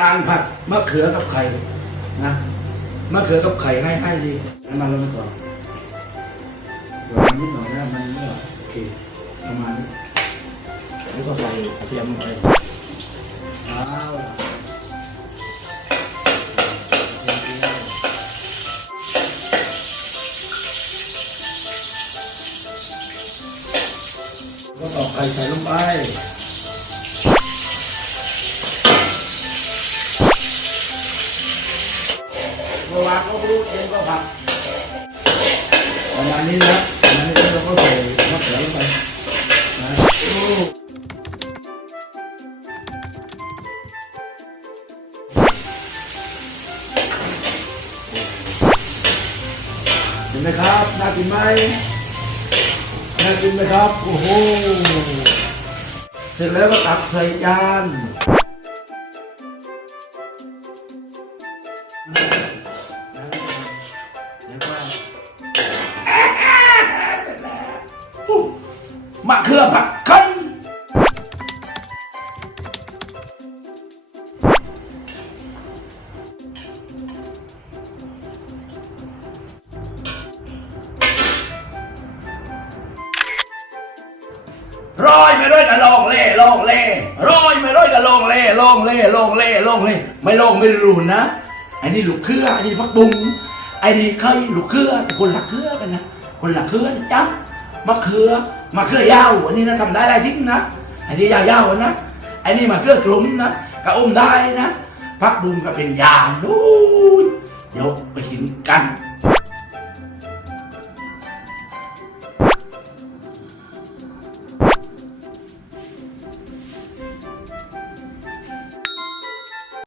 การผัดมะเขือกับไข่นะมะเขือกับไข่ให้ให้ดีน้ำมันลงไปก่อนหวานนิดหน่อยนะมันก็โอเคประมาณนี้แล้วก็ใส่กระเทียมลงไปเอาล่ะก็ตอกไข่ใส่ลงไป วานก็รู้เองก็ผัดประมาณนี้นะประมาณนี้เราก็ใส่มะเขือลงไปนะโอ้เห็นไหมครับน่ากินไหมน่ากินไหมครับ โอ้โห เสร็จแล้วก็ตักใส่จาน มะเขือผัดคั้นร้อยไม่ร้อยกับลองเล่ลองเล่ร้อยไม่ร้อยกับลองเล่ลองเล่ลองเล่ลองเล่ไม่ลองไม่รู้นะไอ้นี่ลูกเครือไอ้นี่พักบุงไอ้นี่เคยลูกเครือคนละเครือกันนะคนละเครือจ๊ะมะเขือ มาเขือยาวอันนี้นะทำได้หลายทิ้งนะไอ้ที่ยาวๆนะไอ้นี่มาเคลือกลุ่มนะกระอมได้นะพักบุมก็เป็นยานู้นเดี๋ยวไปกินกัน